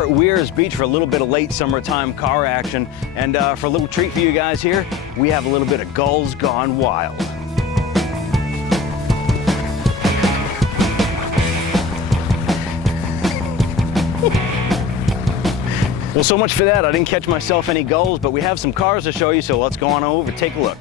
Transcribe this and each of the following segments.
are at Weirs Beach for a little bit of late summertime car action, and for a little treat for you guys here, we have a little bit of Gulls Gone Wild. Well, so much for that. I didn't catch myself any gulls, but we have some cars to show you, so let's go on over, take a look.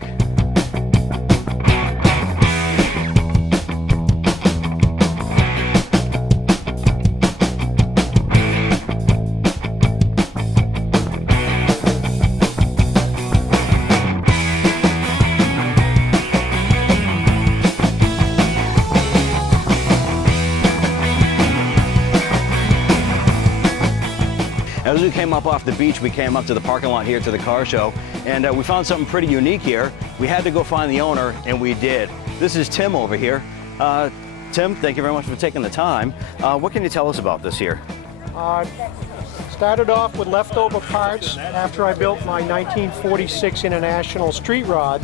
As we came up off the beach, we came up to the parking lot here to the car show, and we found something pretty unique here. We had to go find the owner, and we did. This is Tim over here. Tim, thank you very much for taking the time. What can you tell us about this here? Started off with leftover parts after I built my 1946 International street rod,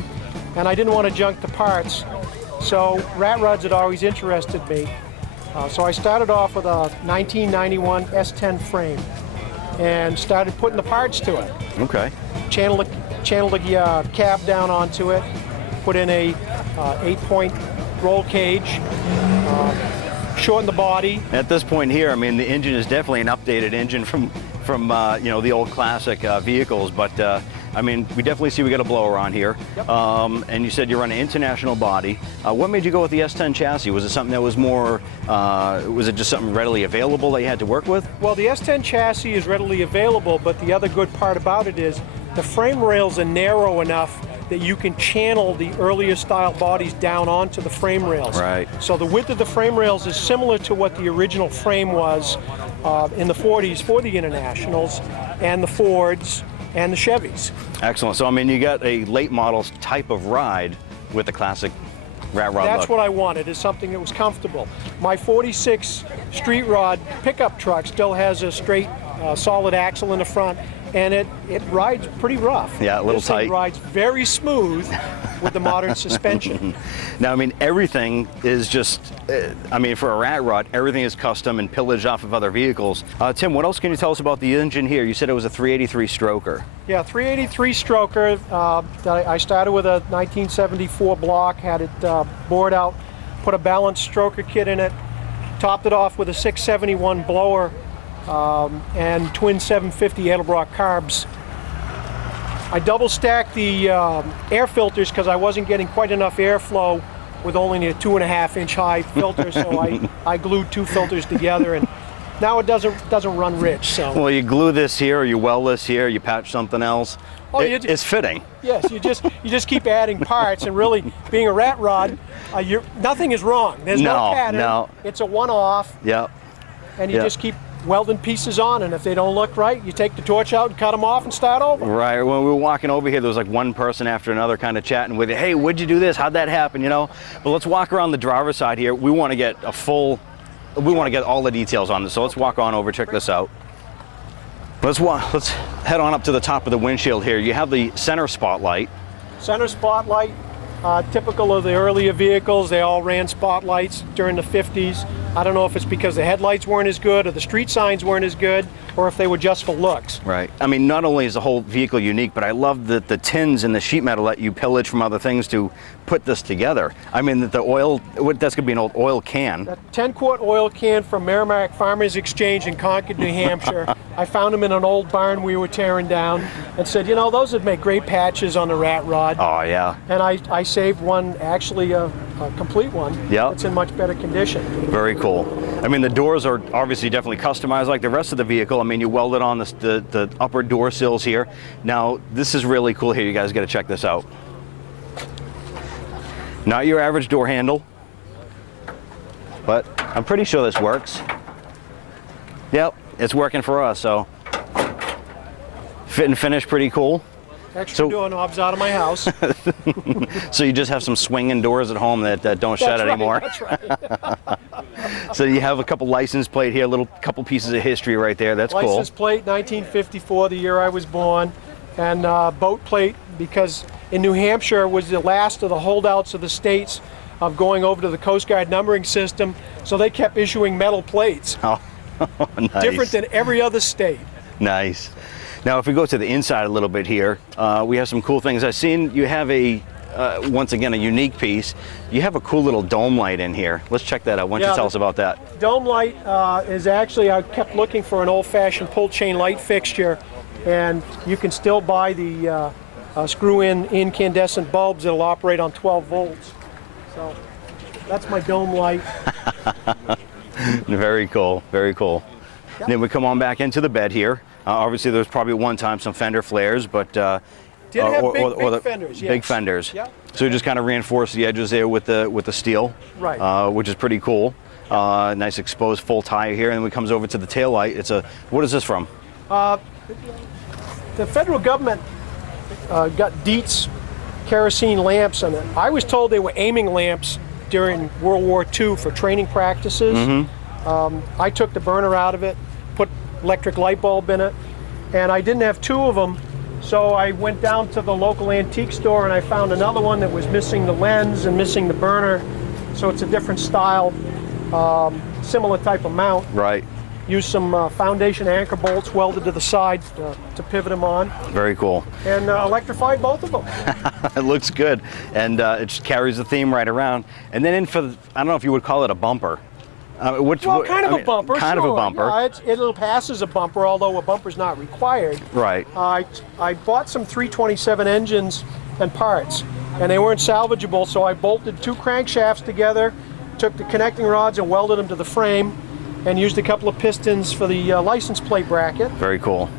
and I didn't want to junk the parts, so rat rods had always interested me. So I started off with a 1991 S10 frame and started putting the parts to it. Okay. Channeled the cab down onto it, put in a 8-point roll cage, shortened the body. At this point here, I mean, the engine is definitely an updated engine from you know, the old classic vehicles, but I mean, we definitely see we got a blower on here. Yep. And you said you're on an international body. What made you go with the S10 chassis? Was it something that was more, was it just something readily available that you had to work with? Well, the S10 chassis is readily available, but the other good part about it is the frame rails are narrow enough that you can channel the earlier style bodies down onto the frame rails. Right. So the width of the frame rails is similar to what the original frame was in the 40s for the Internationals and the Fords and the Chevys. Excellent. So I mean, you got a late model type of ride with the classic rat rod That's look. what I wanted, is something that was comfortable. My 46 street rod pickup truck still has a straight solid axle in the front, and it rides pretty rough. Yeah, a little this thing tight. Rides very smooth with the modern suspension. Now, I mean, everything is just, I mean, for a rat rod, everything is custom and pillaged off of other vehicles. Tim, what else can you tell us about the engine here? You said it was a 383 stroker. Yeah, 383 stroker. I started with a 1974 block, had it bored out, put a balanced stroker kit in it, topped it off with a 671 blower, and twin 750 Edelbrock carbs. I double stacked the air filters because I wasn't getting quite enough airflow with only a 2.5-inch high filter, so I glued two filters together, and now it doesn't run rich. So. Well, you glue this here, or you weld this here, you patch something else. Oh, it's fitting. Yes, you just keep adding parts, and really, being a rat rod, nothing is wrong. There's no pattern. No. It's a one-off. Yep. And you just keep welding pieces on, and if they don't look right, you take the torch out and cut them off and start over. Right. When we were walking over here, there was like one person after another kind of chatting with you. Hey, what'd you do this? How'd that happen? You know. But let's walk around the driver's side here. We want to get we want to get all the details on this. So let's walk on over, check this out. Let's head on up to the top of the windshield here. You have the center spotlight. Center spotlight, typical of the earlier vehicles. They all ran spotlights during the 50s. I don't know if it's because the headlights weren't as good or the street signs weren't as good, or if they were just for looks. Right. I mean, not only is the whole vehicle unique, but I love that the tins and the sheet metal that you pillage from other things to put this together. I mean, that the oil, that's going to be an old oil can. That 10-quart oil can from Merrimack Farmers Exchange in Concord, New Hampshire. I found them in an old barn we were tearing down and said, you know, those would make great patches on the rat rod. Oh, yeah. And I saved one, actually a complete one. Yeah. It's in much better condition. Very cool. I mean, the doors are obviously definitely customized like the rest of the vehicle. I mean, you welded on the upper door sills here. Now, this is really cool here. You guys got to check this out. Not your average door handle, but I'm pretty sure this works. Yep, it's working for us, so fit and finish pretty cool. Extra door knobs out of my house. So you just have some swinging doors at home that don't shut anymore. That's right. So you have a couple license plate here, couple pieces of history right there. That's cool. License plate, 1954, the year I was born, and boat plate, because in New Hampshire was the last of the holdouts of the states of going over to the Coast Guard numbering system, so they kept issuing metal plates. Oh. Nice. Different than every other state. Nice. Now, if we go to the inside a little bit here, we have some cool things. I've seen you have once again, a unique piece. You have a cool little dome light in here. Let's check that out. Why don't you tell us about that? Dome light is actually, I kept looking for an old-fashioned pull chain light fixture, and you can still buy the screw-in incandescent bulbs that'll operate on 12 volts. So that's my dome light. Very cool, very cool. Yep. Then we come on back into the bed here. Obviously, there was probably one time some fender flares, but Did have big fenders, yes. Big fenders. Yep. So you just kind of reinforce the edges there with the steel, Right. Which is pretty cool. Nice exposed full tire here, and then it comes over to the tail light. What is this from? The federal government got Dietz kerosene lamps on it. I was told they were aiming lamps during World War II for training practices. Mm-hmm. I took the burner out of it, put electric light bulb in it, and I didn't have two of them, so I went down to the local antique store and I found another one that was missing the lens and missing the burner, so it's a different style, similar type of mount. Right. Used some foundation anchor bolts welded to the side to pivot them on. Very cool. And electrified both of them. It looks good, and it just carries the theme right around. And then I don't know if you would call it a bumper. Kind of a bumper. Kind sure. of a bumper. Yeah, it'll pass as a bumper, although a bumper's not required. Right. I bought some 327 engines and parts, and they weren't salvageable, so I bolted two crankshafts together, took the connecting rods and welded them to the frame, and used a couple of pistons for the license plate bracket. Very cool.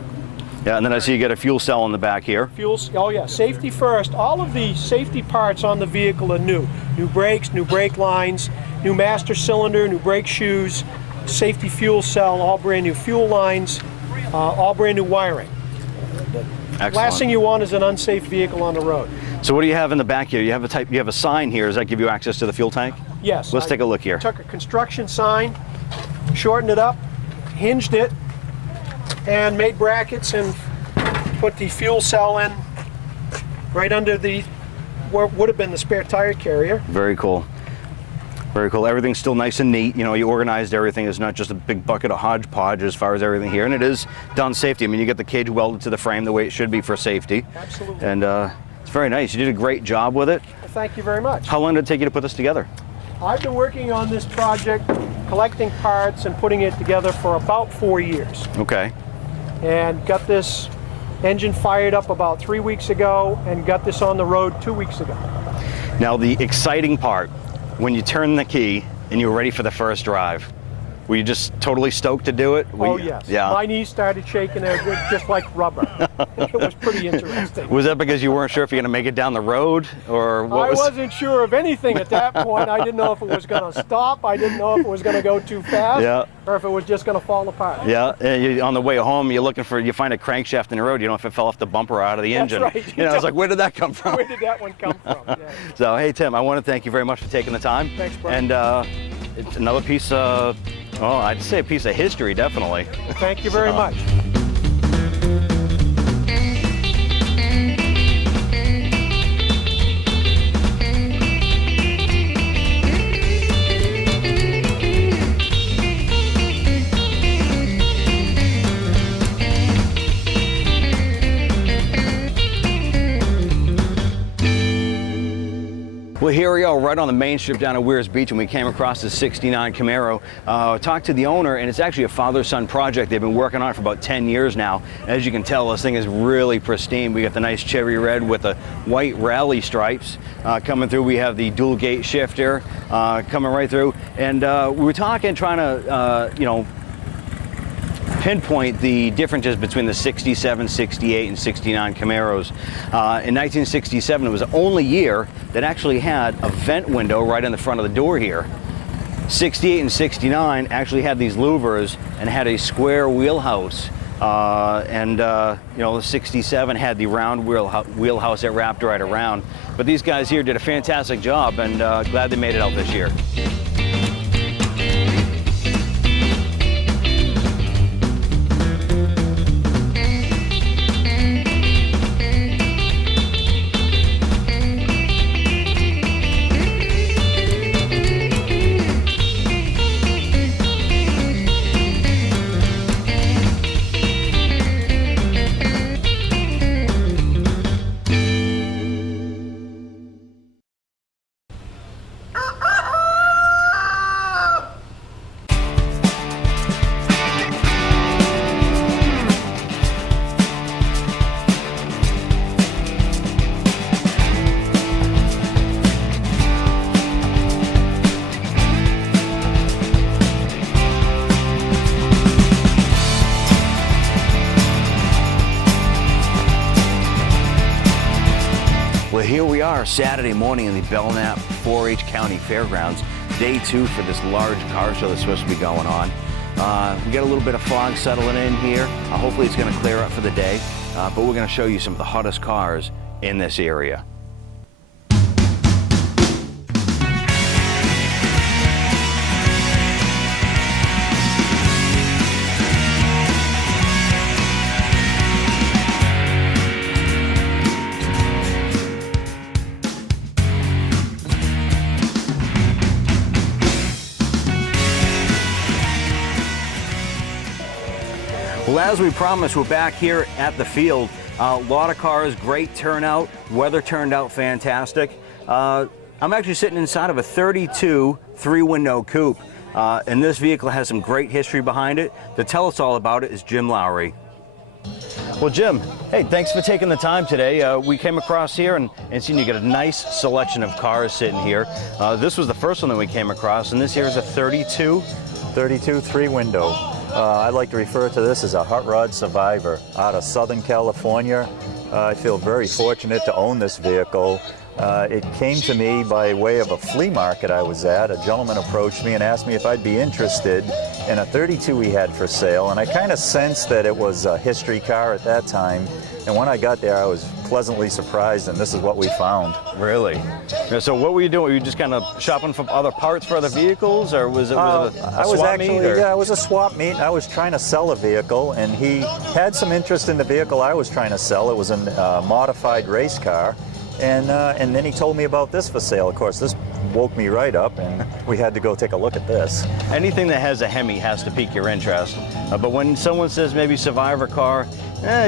Yeah, and then I see you get a fuel cell in the back here. Oh yeah, safety first. All of the safety parts on the vehicle are new. New brakes, new brake lines, new master cylinder, new brake shoes, safety fuel cell, all brand new fuel lines, all brand new wiring. Excellent. Last thing you want is an unsafe vehicle on the road. So what do you have in the back here? You have a sign here. Does that give you access to the fuel tank? Yes. Let's take a look here. Took a construction sign, shortened it up, hinged it, and made brackets and put the fuel cell in right under where would have been the spare tire carrier. Very cool. Very cool. Everything's still nice and neat. You know, you organized everything. It's not just a big bucket of hodgepodge as far as everything here. And it is done safety. I mean, you get the cage welded to the frame the way it should be for safety. Absolutely. And it's very nice. You did a great job with it. Well, thank you very much. How long did it take you to put this together? I've been working on this project, collecting parts and putting it together for about 4 years. Okay. And got this engine fired up about 3 weeks ago and got this on the road 2 weeks ago. Now the exciting part, when you turn the key and you were ready for the first drive, were you just totally stoked to do it? Oh yes. Yeah. My knees started shaking there just like rubber. It was pretty interesting. Was that because you weren't sure if you're going to make it down the road, or what I wasn't sure of anything at that point. I didn't know if it was going to stop. I didn't know if it was going to go too fast, Yeah. or if it was just going to fall apart. Yeah, and on the way home, you find a crankshaft in the road. You know if it fell off the bumper or out of the engine. That's right. You know, it's like, where did that come from? Where did that one come from? Yeah. So, hey Tim, I want to thank you very much for taking the time. Thanks, Brian. And it's another piece of, well, I'd say a piece of history, definitely. Thank you very much. Well, here we are right on the main strip down at Weirs Beach, and we came across this 69 Camaro. Talked to the owner, and it's actually a father-son project. They've been working on it for about 10 years now. As you can tell, this thing is really pristine. We got the nice cherry red with the white rally stripes coming through. We have the dual gate shifter coming right through. And we were talking, trying to, pinpoint the differences between the 67, 68, and 69 Camaros. In 1967, it was the only year that actually had a vent window right in the front of the door here. 68 and 69 actually had these louvers and had a square wheelhouse. The 67 had the round wheelhouse that wrapped right around. But these guys here did a fantastic job, and glad they made it out this year. Here we are Saturday morning in the Belknap 4-H County Fairgrounds, day 2 for this large car show that's supposed to be going on. We got a little bit of fog settling in here. Hopefully it's going to clear up for the day, but we're going to show you some of the hottest cars in this area. Well, as we promised, we're back here at the field. A lot of cars, great turnout, weather turned out fantastic. I'm actually sitting inside of a 32 3-window coupe, and this vehicle has some great history behind it. To tell us all about it is Jim Lowry. Well, Jim, hey, thanks for taking the time today. We came across here and seen you got a nice selection of cars sitting here. This was the first one that we came across, and this here is a 32 3-window. I like to refer to this as a hot rod survivor out of Southern California. I feel very fortunate to own this vehicle. It came to me by way of a flea market I was at. A gentleman approached me and asked me if I'd be interested in a 32 he had for sale, and I kind of sensed that it was a history car at that time. And when I got there, I was pleasantly surprised, and this is what we found. Really? So what were you doing? Were you just kind of shopping for other parts for other vehicles, or was it a swap meet? Yeah, it was a swap meet. I was trying to sell a vehicle, and he had some interest in the vehicle I was trying to sell. It was a modified race car, and then he told me about this for sale. Of course, this woke me right up, and we had to go take a look at this. Anything that has a Hemi has to pique your interest, but when someone says maybe survivor car,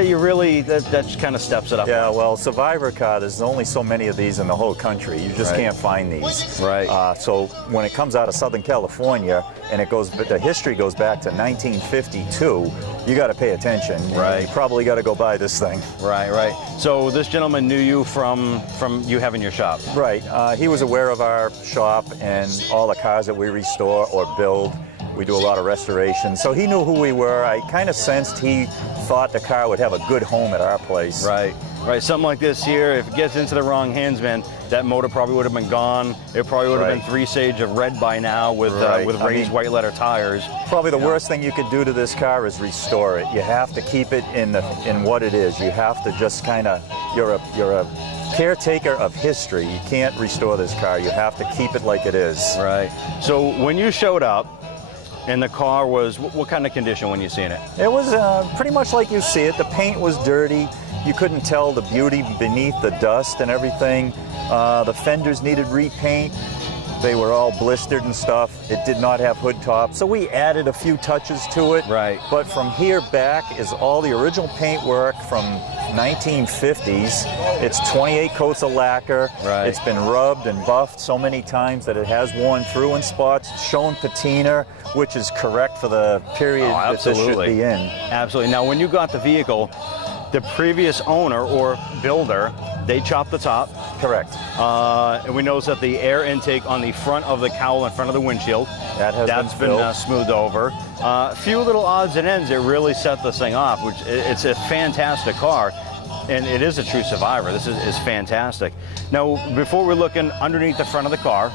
you really, that just kind of steps it up. Yeah, well, survivor car, there's only so many of these in the whole country. You just can't find these. Right. So when it comes out of Southern California, and the history goes back to 1952, you got to pay attention. Right. You probably got to go buy this thing. Right, right. So this gentleman knew you from you having your shop. Right. He was aware of our shop and all the cars that we restore or build. We do a lot of restoration. So he knew who we were. I kind of sensed he thought the car would have a good home at our place. Right, right. Something like this here, if it gets into the wrong hands, man, that motor probably would have been gone. It probably would have been 3 shades of red by now with raised white letter tires. Probably the worst thing you could do to this car is restore it. You have to keep it in what it is. You have to just kind of, you're a caretaker of history. You can't restore this car. You have to keep it like it is. Right. So when you showed up, and the car was, what kind of condition when you seen it? It was pretty much like you see it. The paint was dirty. You couldn't tell the beauty beneath the dust and everything. The fenders needed repaint. They were all blistered and stuff. It did not have hood top. So we added a few touches to it. Right. But from here back is all the original paint work from 1950s. It's 28 coats of lacquer. Right. It's been rubbed and buffed so many times that it has worn through in spots. It's shown patina, which is correct for the period that this should be in. Absolutely. Now, when you got the vehicle, the previous owner or builder, they chopped the top. Correct. And we noticed that the air intake on the front of the cowl in front of the windshield, that's been smoothed over. A few little odds and ends that really set this thing off, which it's a fantastic car. And it is a true survivor. This is fantastic. Now, before we're looking underneath the front of the car,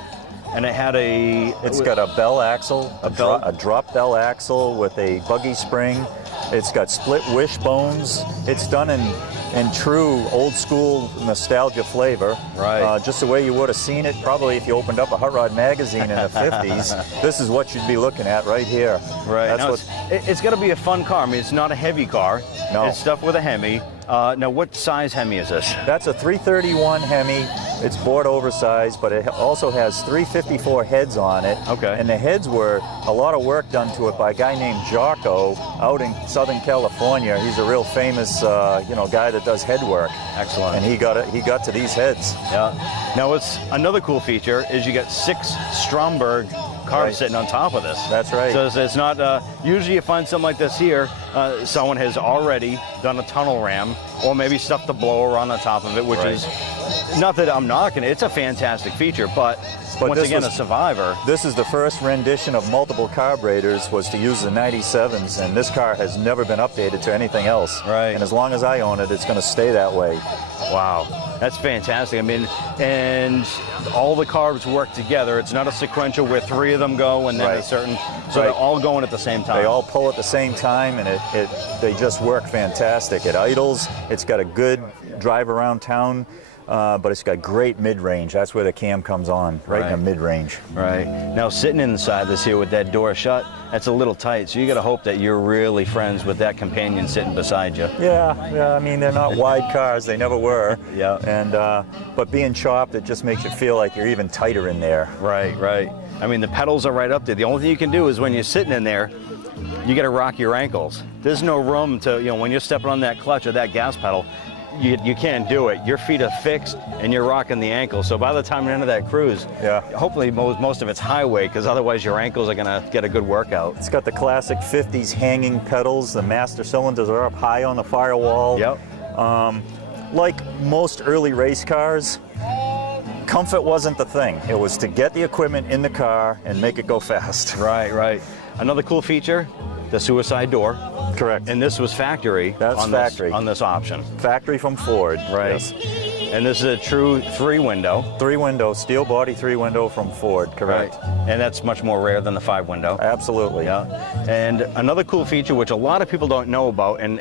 and it had It's got a bell axle, a drop bell axle with a buggy spring. It's got split wishbones. It's done in true old school nostalgia flavor. Right. Just the way you would have seen it probably if you opened up a Hot Rod magazine in the 50s. This is what you'd be looking at right here. Right. That's it's got to be a fun car. I mean, it's not a heavy car. No. It's stuffed with a Hemi. Now, what size Hemi is this? That's a 331 Hemi. It's bored oversized, but it also has 354 heads on it. Okay. And the heads were a lot of work done to it by a guy named Jocko out in Southern California. He's a real famous, guy that does head work. Excellent. And he got to these heads. Yeah. Now, what's another cool feature is you got 6 Stromberg cars sitting on top of this. That's right. So it's not, usually you find something like this here, someone has already done a tunnel ram or maybe stuffed the blower on the top of it, which is, not that I'm knocking it, it's a fantastic feature, but But once this again, was- a survivor. This is the first rendition of multiple carburetors, was to use the 97s, and this car has never been updated to anything else. Right. And as long as I own it, it's going to stay that way. Wow, that's fantastic. I mean, and all the carbs work together. It's not a sequential where 3 of them go and then a Right. certain, so Right. they're all going at the same time. They all pull at the same time, and they just work fantastic. It idles. It's got a good drive around town, but it's got great mid-range. That's where the cam comes on, right in the mid-range. Right. Now, sitting inside this here with that door shut, that's a little tight, so you got to hope that you're really friends with that companion sitting beside you. Yeah, I mean, they're not wide cars. They never were. Yeah. And but being chopped, it just makes you feel like you're even tighter in there. Right, right. I mean, the pedals are right up there. The only thing you can do is when you're sitting in there, you got to rock your ankles. There's no room to, when you're stepping on that clutch or that gas pedal, you can't do it. Your feet are fixed and you're rocking the ankles. So by the time you're into that cruise, hopefully most of it's highway, because otherwise your ankles are going to get a good workout. It's got the classic 50s hanging pedals. The master cylinders are up high on the firewall. Yep. Like most early race cars, comfort wasn't the thing. It was to get the equipment in the car and make it go fast. Right, right. Another cool feature, the suicide door. Correct. And this was factory. That's on factory. on this option. Factory from Ford. Right. Yes. And this is a true 3-window. 3-window, steel body 3-window from Ford. Correct. Right. And that's much more rare than the 5-window. Absolutely. Yeah. And another cool feature, which a lot of people don't know about, and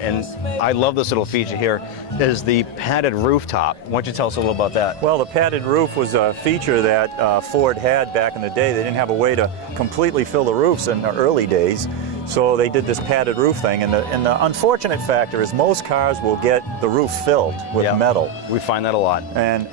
I love this little feature here, is the padded rooftop. Why don't you tell us a little about that? Well, the padded roof was a feature that Ford had back in the day. They didn't have a way to completely fill the roofs in the early days, so they did this padded roof thing. And the unfortunate factor is most cars will get the roof filled with metal. We find that a lot. And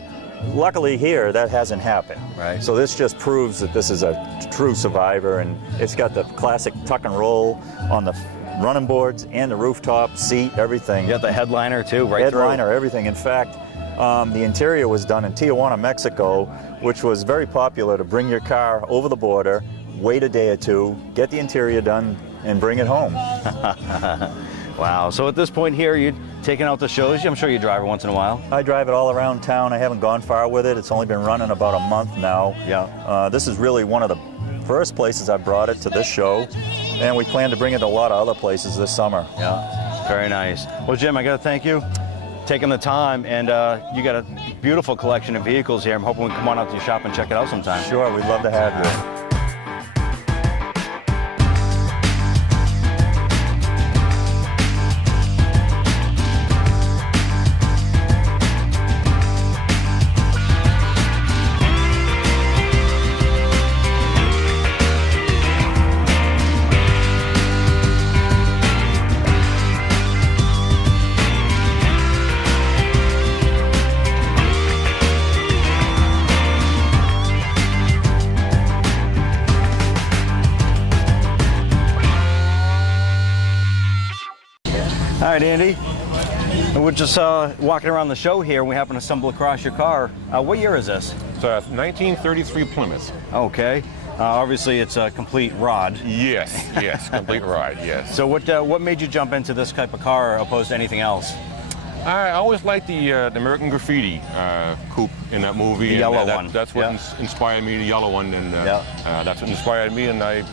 luckily here, that hasn't happened. Right. So this just proves that this is a true survivor, and it's got the classic tuck and roll on the running boards and the rooftop, seat, everything. You got the headliner too, right Headliner, everything. In fact, the interior was done in Tijuana, Mexico, which was very popular to bring your car over the border, wait a day or two, get the interior done, and bring it home. Wow. So at this point here, you're taking out the shows. I'm sure you drive it once in a while. I drive it all around town. I haven't gone far with it. It's only been running about a month now. Yeah. This is really one of the first places I brought it to this show, and we plan to bring it to a lot of other places this summer. Yeah. Very nice. Well, Jim, I got to thank you taking the time, and you got a beautiful collection of vehicles here. I'm hoping we can come on out to your shop and check it out sometime. Sure, we'd love to have you. All right, Andy. We're just walking around the show here, and we happen to stumble across your car. What year is this? It's a 1933 Plymouth. Okay. Obviously, it's a complete rod. Yes, complete ride, yes. So what made you jump into this type of car opposed to anything else? I always liked the American Graffiti coupe in that movie. The yellow one. That's what inspired me, the yellow one, and that's what inspired me, and I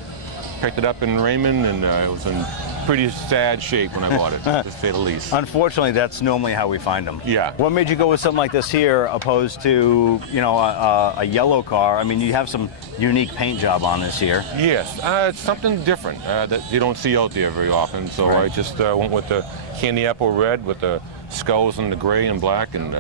picked it up in Raymond, and it was in pretty sad shape when I bought it, to say the least. Unfortunately, that's normally how we find them. Yeah. What made you go with something like this here opposed to, a yellow car? I mean, you have some unique paint job on this here. Yes, it's something different that you don't see out there very often, so I just went with the candy apple red with the skulls in the gray and black, and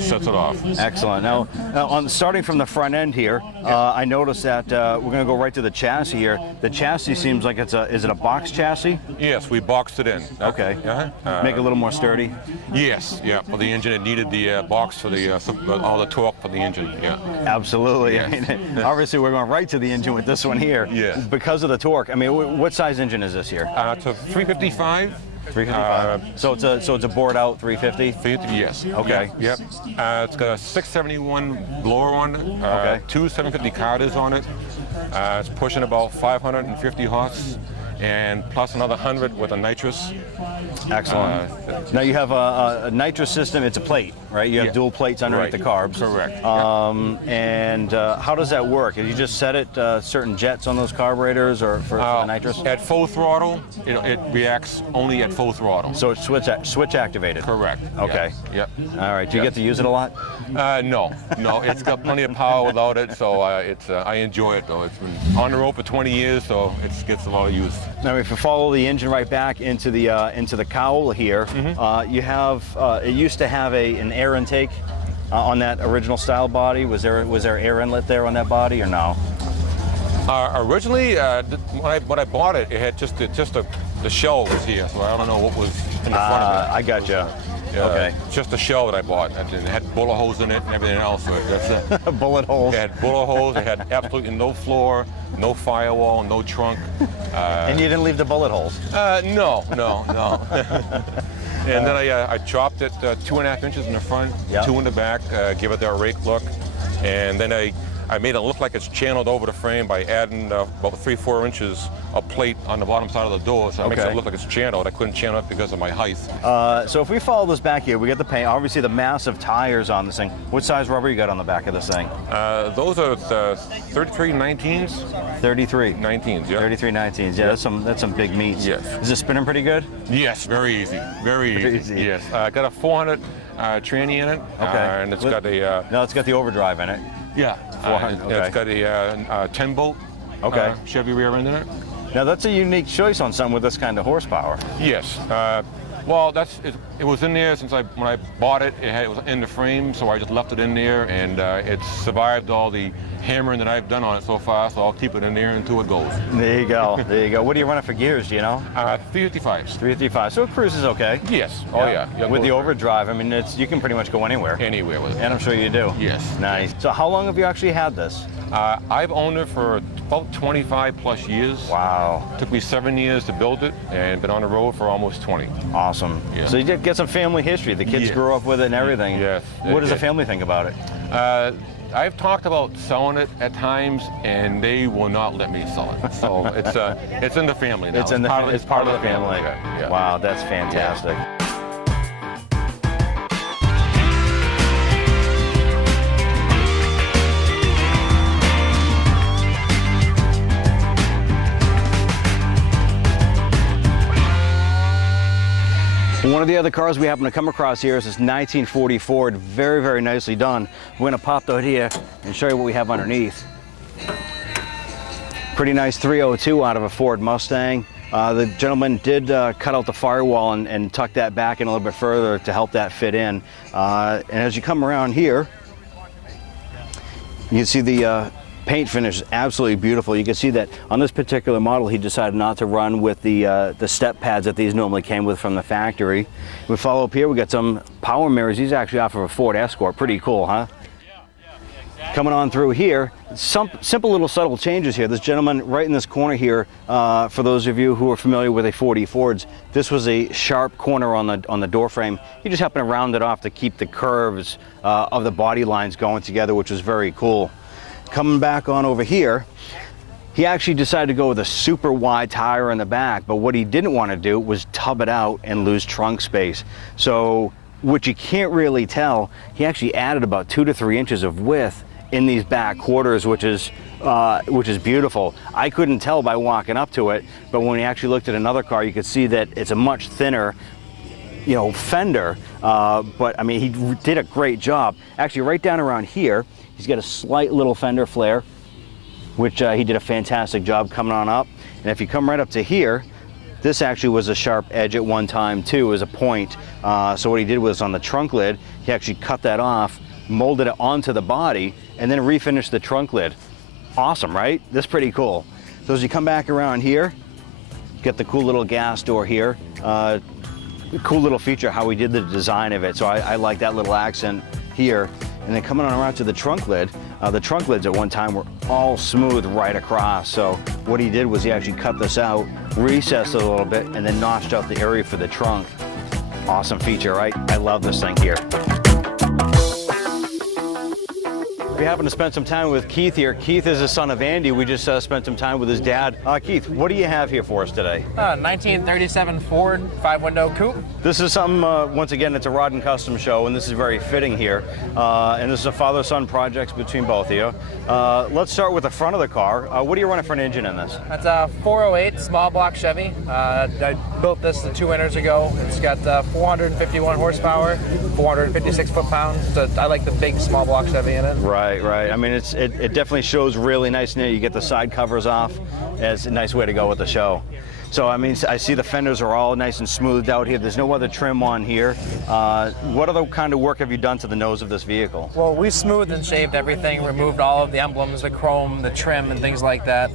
sets it off. Excellent. Now, starting from the front end here, I noticed that we're going to go right to the chassis here. The chassis seems like is it a box chassis? Yes, we boxed it in. Okay. Make it a little more sturdy. Yes, yeah. For the engine, it needed the box for the all the torque for the engine. Yeah. Absolutely. Yes. I mean, obviously, we're going right to the engine with this one here. Yes. Because of the torque. I mean, what size engine is this here? It's a 355. 355. So it's a bored out 350. Yes. Okay. Yep. It's got a 671 blower on it. Two 750 carders on it. It's pushing about 550 horse, and plus another 100 with a nitrous. Excellent. Now you have a nitrous system. It's a plate, right? You have Yeah. dual plates underneath the carbs. Correct. And how does that work? You just set it certain jets on those carburetors, or for the nitrous? At full throttle, it reacts only at full throttle. So it's switch activated. Correct. Okay. Yep. All right. Do you get to use it a lot? No, it's got plenty of power without it, so I enjoy it though. It's been on the road for 20 years, so it gets a lot of use. Now, if you follow the engine right back into the cowl here, you have it used to have an air intake on that original style body. Was there air inlet there on that body, or no? Originally, when I bought it, it had just the shell was here, so I don't know what was in the front of it. I gotcha. Okay. Just the shell that I bought. It had bullet holes in it and everything else. So that's it. Bullet holes. It had bullet holes. It had absolutely no floor, no firewall, no trunk. And you didn't leave the bullet holes? No. And then I chopped it 2.5 inches in the front, 2 in the back, give it that rake look, and then I made it look like it's channeled over the frame by adding about 3-4 inches of plate on the bottom side of the door, so it makes it look like it's channeled. I couldn't channel it because of my height. So if we follow this back here, we get the paint, obviously the massive tires on this thing. What size rubber you got on the back of this thing? Those are 33 19s. 33. 19s, yeah. 33 19s. Yeah, that's some big meats. Yes. Is it spinning pretty good? Yes, very easy. Very easy. Yes. I got a 400 tranny in it. Okay. And it's got a... no, it's got the overdrive in it. Yeah. 400, okay. It's got a 10-bolt Chevy rear end in it. Now that's a unique choice on something with this kind of horsepower. Yes. Well, it was in there since when I bought it. It was in the frame, so I just left it in there, and it's survived all the hammering that I've done on it so far. So I'll keep it in there until it goes. There you go. There you go. What do you run it for gears? Do you know? 355s. 355. So it cruises okay. Yes. Oh yeah. With the overdrive, I mean, you can pretty much go anywhere. Anywhere with it. And I'm sure you do. Yes. Nice. So how long have you actually had this? I've owned it for about 25 plus years. Wow. Took me 7 years to build it, and been on the road for almost 20. Awesome. Yeah. So you did get some family history. The kids grew up with it and everything. Yes. What does the family think about it? I've talked about selling it at times, and they will not let me sell it. So it's in the family now. It's part of the family. Yeah. Wow, that's fantastic. One of the other cars we happen to come across here is this 1940 Ford, very, very nicely done. We're gonna pop the hood here and show you what we have underneath. Pretty nice 302 out of a Ford Mustang. The gentleman did cut out the firewall and tuck that back in a little bit further to help that fit in. And as you come around here, you can see the paint finish is absolutely beautiful. You can see that on this particular model, he decided not to run with the step pads that these normally came with from the factory. We follow up here, we got some power mirrors. These are actually off of a Ford Escort. Pretty cool, huh? Coming on through here, some simple little subtle changes here. This gentleman right in this corner here, for those of you who are familiar with a 40 Fords, this was a sharp corner on the door frame. He just happened to round it off to keep the curves of the body lines going together, which was very cool. Coming back on over here, he actually decided to go with a super wide tire in the back, but what he didn't want to do was tub it out and lose trunk space. So, what you can't really tell, he actually added about 2 to 3 inches of width in these back quarters, which is beautiful. I couldn't tell by walking up to it, but when we actually looked at another car, you could see that it's a much thinner, fender, but I mean, he did a great job. Actually, right down around here, he's got a slight little fender flare, which he did a fantastic job coming on up. And if you come right up to here, this actually was a sharp edge at one time too, as a point. So what he did was on the trunk lid, he actually cut that off, molded it onto the body, and then refinished the trunk lid. Awesome, right? That's pretty cool. So as you come back around here, get the cool little gas door here. Cool little feature how we did the design of it. So I like that little accent here. And then coming on around to the trunk lid, the trunk lids at one time were all smooth right across. So what he did was he actually cut this out, recessed it a little bit, and then notched out the area for the trunk. Awesome feature, right? I love this thing here. We happen to spend some time with Keith here. Keith is the son of Andy. We just spent some time with his dad. Keith, what do you have here for us today? 1937 Ford 5-window coupe. This is something, once again, it's a Rod and Custom show, and this is very fitting here. And this is a father-son project between both of you. Let's start with the front of the car. What are you running for an engine in this? That's a 408 small block Chevy. I built this 2 winters ago. It's got 451 horsepower, 456 foot-pounds. So I like the big small block Chevy in it. Right, right. I mean, it definitely shows really nice in there. You get the side covers off. It's a nice way to go with the show. So, I mean, I see the fenders are all nice and smoothed out here. There's no other trim on here. What other kind of work have you done to the nose of this vehicle? Well, we smoothed and shaved everything, removed all of the emblems, the chrome, the trim, and things like that.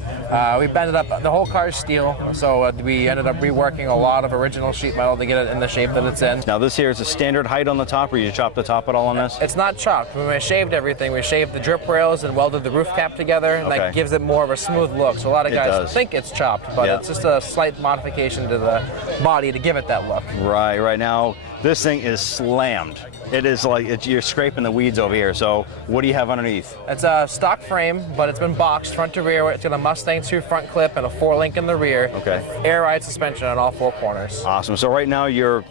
We bended up, the whole car is steel, so we ended up reworking a lot of original sheet metal to get it in the shape that it's in. Now, this here is a standard height on the top, or you chop the top at all on this? It's not chopped. When we shaved everything, we shaved the drip rails and welded the roof cap together, and that gives it more of a smooth look. So a lot of guys think it's chopped, but it's just a slight modification to the body to give it that look. Right, right. Now, this thing is slammed. It is like, you're scraping the weeds over here. So what do you have underneath? It's a stock frame, but it's been boxed front to rear. It's got a Mustang 2 front clip and a 4-link in the rear. Okay. Air ride suspension on all 4 corners. Awesome. So right now you're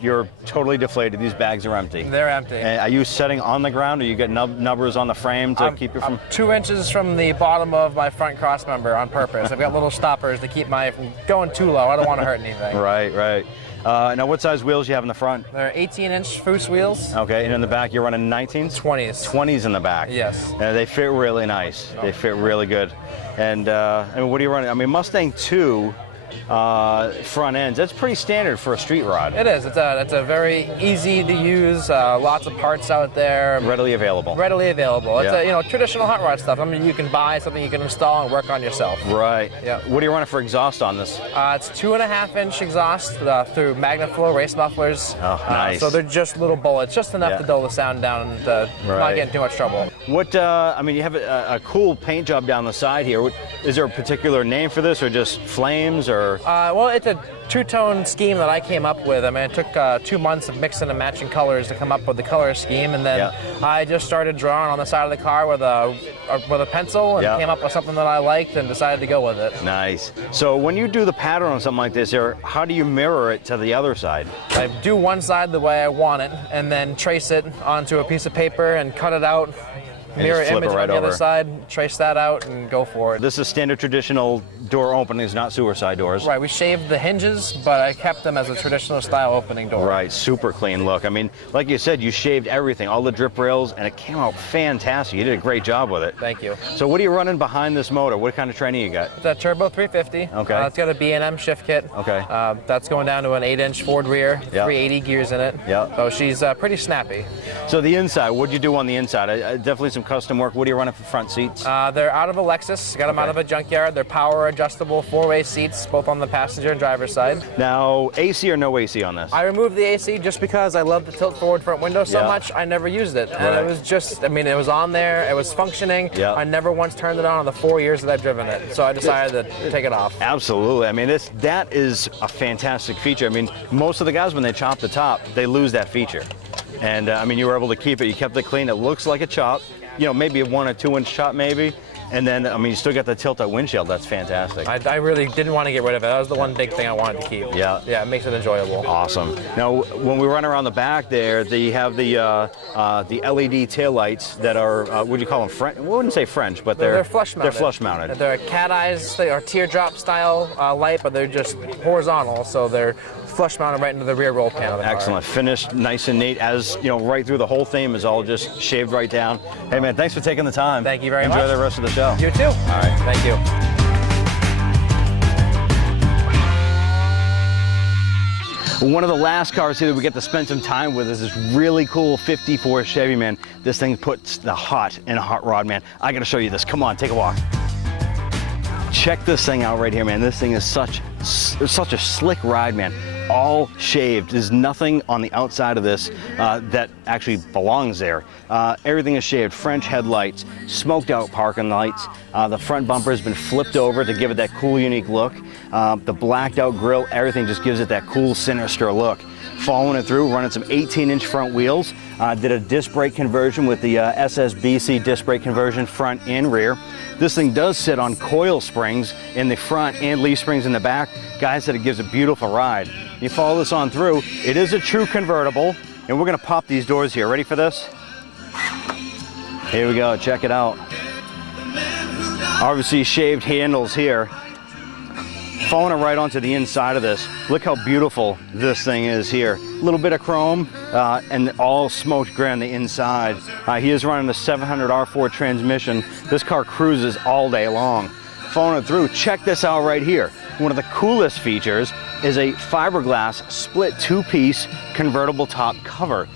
totally deflated. These bags are empty. They're empty. And are you setting on the ground, or you get nubbers on the frame to keep you from? I'm 2 inches from the bottom of my front cross member on purpose. I've got little stoppers to keep my from going too low. I don't want to hurt anything. Right, right. Now, what size wheels do you have in the front? They're 18-inch Foose wheels. Okay, and in the back you're running 19s? 20s. 20s in the back. Yes. They fit really nice. They fit really good. And I mean, what are you running? I mean, Mustang 2 front ends, that's pretty standard for a street rod. It is. It's a very easy to use, lots of parts out there. Readily available. Readily available. It's a, traditional hot rod stuff. I mean, you can buy something you can install and work on yourself. Right. Yeah. What are you running for exhaust on this? It's 2.5-inch exhaust through MagnaFlow race mufflers. Oh, nice. So they're just little bullets, just enough to dull the sound down and not get in too much trouble. What, I mean, you have a cool paint job down the side here. Is there a particular name for this, or just flames, or? Well, it's a 2-tone scheme that I came up with. I mean, it took 2 months of mixing and matching colors to come up with the color scheme, and then I just started drawing on the side of the car with a pencil and came up with something that I liked and decided to go with it. Nice. So when you do the pattern on something like this, how do you mirror it to the other side? I do one side the way I want it, and then trace it onto a piece of paper and cut it out. Mirror image on the other side, trace that out, and go for it. This is standard traditional door openings, not suicide doors. Right, we shaved the hinges, but I kept them as a traditional style opening door. Right, super clean look. I mean, like you said, you shaved everything, all the drip rails, and it came out fantastic. You did a great job with it. Thank you. So what are you running behind this motor? What kind of training you got? It's a Turbo 350. Okay. It's got a B&M shift kit. Okay. That's going down to an 8-inch Ford rear, 380 gears in it. Yeah. So she's pretty snappy. So the inside, what'd you do on the inside? Definitely some custom work. What are you running for front seats? They're out of a Lexus. Got them out of a junkyard. They're power adjustable 4-way seats, both on the passenger and driver's side. Now, AC or no AC on this? I removed the AC just because I love the tilt forward front window so much. I never used it. And it was just, I mean, it was on there. It was functioning. I never once turned it on in the 4 years that I've driven it. So I decided to take it off. Absolutely. I mean, that is a fantastic feature. I mean, most of the guys, when they chop the top, they lose that feature. And I mean, you were able to keep it. You kept it clean. It looks like a chop. You know, maybe a 1 or 2 inch chop, maybe. And then, I mean, you still got the tilt-out windshield. That's fantastic. I really didn't want to get rid of it. That was the one big thing I wanted to keep. Yeah. Yeah, it makes it enjoyable. Awesome. Now, when we run around the back there, they have the LED tail lights that are, what do you call them? French? We wouldn't say French, but they're flush mounted. They're flush mounted. They're cat eyes. They are teardrop style light, but they're just horizontal, so they're flush mounted right into the rear roll pan of the car. Excellent. Finished nice and neat, as you know, right through the whole theme is all just shaved right down. Hey man, thanks for taking the time. Thank you very much. Enjoy the rest of the show. You too. All right. Thank you. One of the last cars here that we get to spend some time with is this really cool 54 Chevy, man. This thing puts the hot in a hot rod, man. I gotta show you this. Come on, take a walk. Check this thing out right here, man. This thing is such a slick ride, man. All shaved. There's nothing on the outside of this that actually belongs there. Everything is shaved. French headlights, smoked out parking lights. The front bumper has been flipped over to give it that cool, unique look. The blacked out grille, everything just gives it that cool, sinister look. following it through, running some 18-inch front wheels. Did a disc brake conversion with the SSBC disc brake conversion front and rear. This thing does sit on coil springs in the front and leaf springs in the back. Guys said it gives a beautiful ride. You follow this on through, it is a true convertible, and we're gonna pop these doors here. Ready for this? Here we go, check it out. Obviously shaved handles here. Following it right onto the inside of this. Look how beautiful this thing is here. A little bit of chrome and all smoked gray on the inside. He is running a 700 R4 transmission. This car cruises all day long. Following it through, check this out right here. One of the coolest features is a fiberglass split two-piece convertible top cover.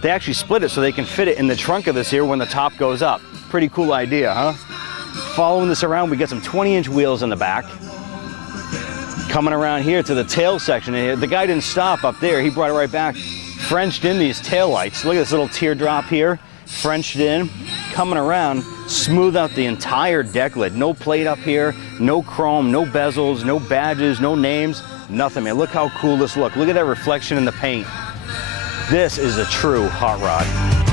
They actually split it so they can fit it in the trunk of this here when the top goes up. Pretty cool idea, huh? Following this around, we get some 20-inch wheels in the back. Coming around here to the tail section, and the guy didn't stop up there. He brought it right back. Frenched in these tail lights. Look at this little teardrop here. Frenched in. Coming around, smooth out the entire deck lid. No plate up here, no chrome, no bezels, no badges, no names, nothing, man. Look how cool this looks. Look at that reflection in the paint. This is a true hot rod.